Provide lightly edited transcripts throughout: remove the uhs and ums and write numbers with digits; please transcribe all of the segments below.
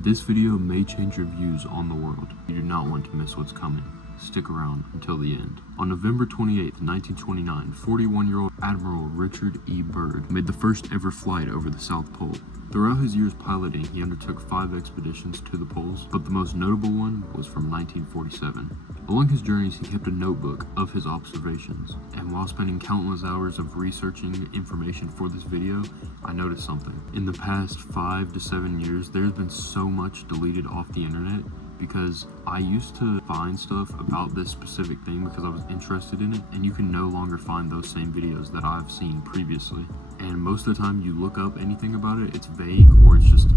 This video may change your views on the world. You do not want to miss what's coming. Stick around until the end. On November 28, 1929, 41-year-old Admiral Richard E. Byrd made the first ever flight over the South Pole. Throughout his years piloting, he undertook 5 expeditions to the poles, but the most notable one was from 1947. Along his journeys, he kept a notebook of his observations, and while spending countless hours of researching information for this video, I noticed something. In the past 5 to 7 years, there's been so much deleted off the internet because I used to find stuff about this specific thing because I was interested in it, and you can no longer find those same videos that I've seen previously. And most of the time you look up anything about it, it's vague or it's just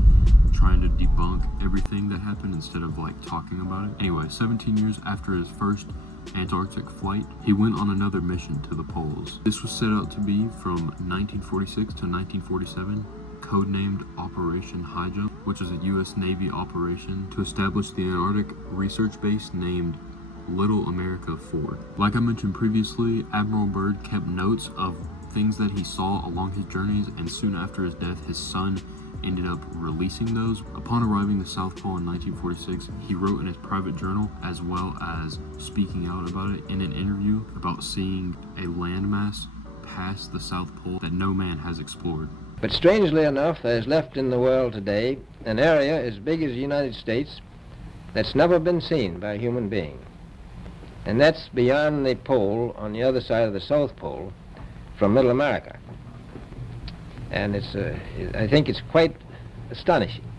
trying to debunk everything that happened instead of like talking about it. Anyway, 17 years after his first Antarctic flight, he went on another mission to the poles. This was set out to be from 1946 to 1947, codenamed Operation High Jump, which is a U.S. Navy operation to establish the Antarctic research base named Little America 4. Like I mentioned previously, Admiral Byrd kept notes of things that he saw along his journeys, and soon after his death, his son ended up releasing those. Upon arriving the South Pole in 1946, he wrote in his private journal, as well as speaking out about it in an interview, about seeing a landmass past the South Pole that no man has explored. But strangely enough, there is left in the world today an area as big as the United States that's never been seen by a human being. And that's beyond the pole, on the other side of the South Pole, from Middle America. And I think it's quite astonishing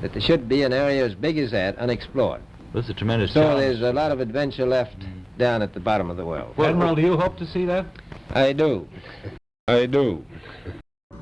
that there should be an area as big as that unexplored. That's a tremendous So challenge. there's a lot of adventure left down at the bottom of the world. Admiral, do you hope to see that? I do.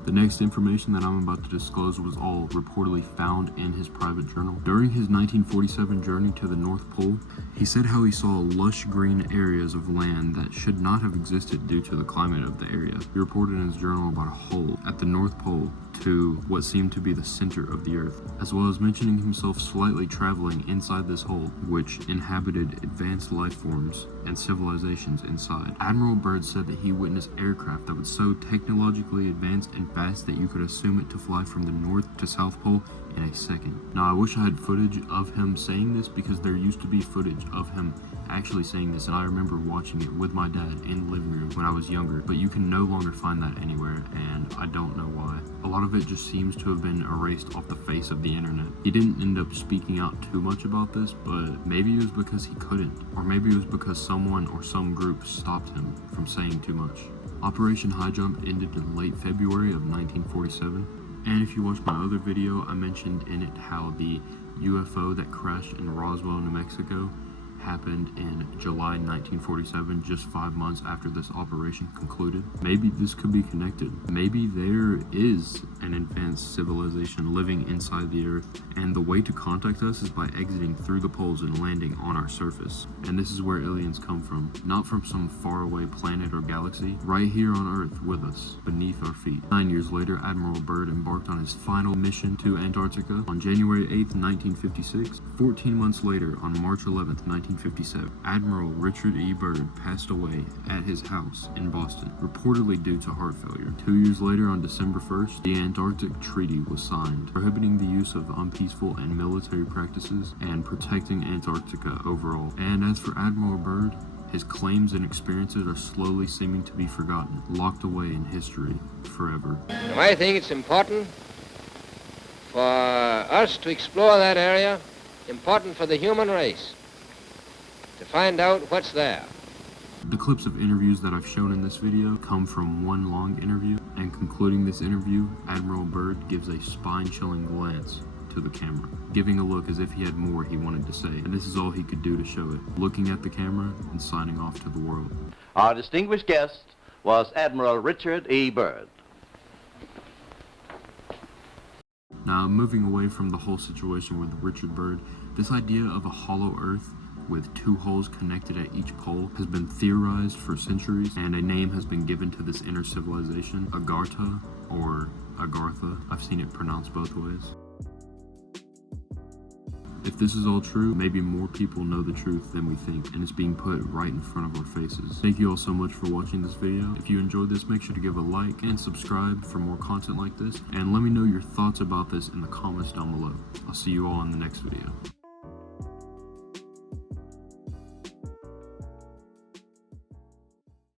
The next information that I'm about to disclose was all reportedly found in his private journal. During his 1947 journey to the North Pole, he said how he saw lush green areas of land that should not have existed due to the climate of the area. He reported in his journal about a hole at the North Pole to what seemed to be the center of the Earth, as well as mentioning himself slightly traveling inside this hole, which inhabited advanced life forms and civilizations inside. Admiral Byrd said that he witnessed aircraft that was so technologically advanced and fast that you could assume it to fly from the North to South Pole in a second. Now, I wish I had footage of him saying this because there used to be footage of him actually saying this, and I remember watching it with my dad in the living room when I was younger, but you can no longer find that anywhere, and I don't know why. A lot of it just seems to have been erased off the face of the internet. He didn't end up speaking out too much about this, but maybe it was because he couldn't, or maybe it was because someone or some group stopped him from saying too much. Operation High Jump ended in late February of 1947, and if you watch my other video, I mentioned in it how the UFO that crashed in Roswell, New Mexico happened in July 1947, just 5 months after this operation concluded. Maybe this could be connected. Maybe there is an advanced civilization living inside the Earth, and the way to contact us is by exiting through the poles and landing on our surface. And this is where aliens come from, not from some faraway planet or galaxy, right here on Earth with us, beneath our feet. 9 years later, Admiral Byrd embarked on his final mission to Antarctica on January 8th, 1956. 14 months later, on March 11th, 1957, Admiral Richard E. Byrd passed away at his house in Boston, reportedly due to heart failure. 2 years later, on December 1st, the Antarctic Treaty was signed, prohibiting the use of unpeaceful and military practices and protecting Antarctica overall. And as for Admiral Byrd, his claims and experiences are slowly seeming to be forgotten, locked away in history forever. Now, I think it's important for us to explore that area, important for the human race, to find out what's there. The clips of interviews that I've shown in this video come from one long interview, and concluding this interview, Admiral Byrd gives a spine-chilling glance to the camera, giving a look as if he had more he wanted to say, and this is all he could do to show it, looking at the camera and signing off to the world. Our distinguished guest was Admiral Richard E. Byrd. Now, moving away from the whole situation with Richard Byrd, this idea of a hollow Earth with 2 holes connected at each pole has been theorized for centuries, and a name has been given to this inner civilization, Agartha or Agartha. I've seen it pronounced both ways. If this is all true, maybe more people know the truth than we think, and it's being put right in front of our faces. Thank you all so much for watching this video. If you enjoyed this, make sure to give a like and subscribe for more content like this, and let me know your thoughts about this in the comments down below. I'll see you all in the next video.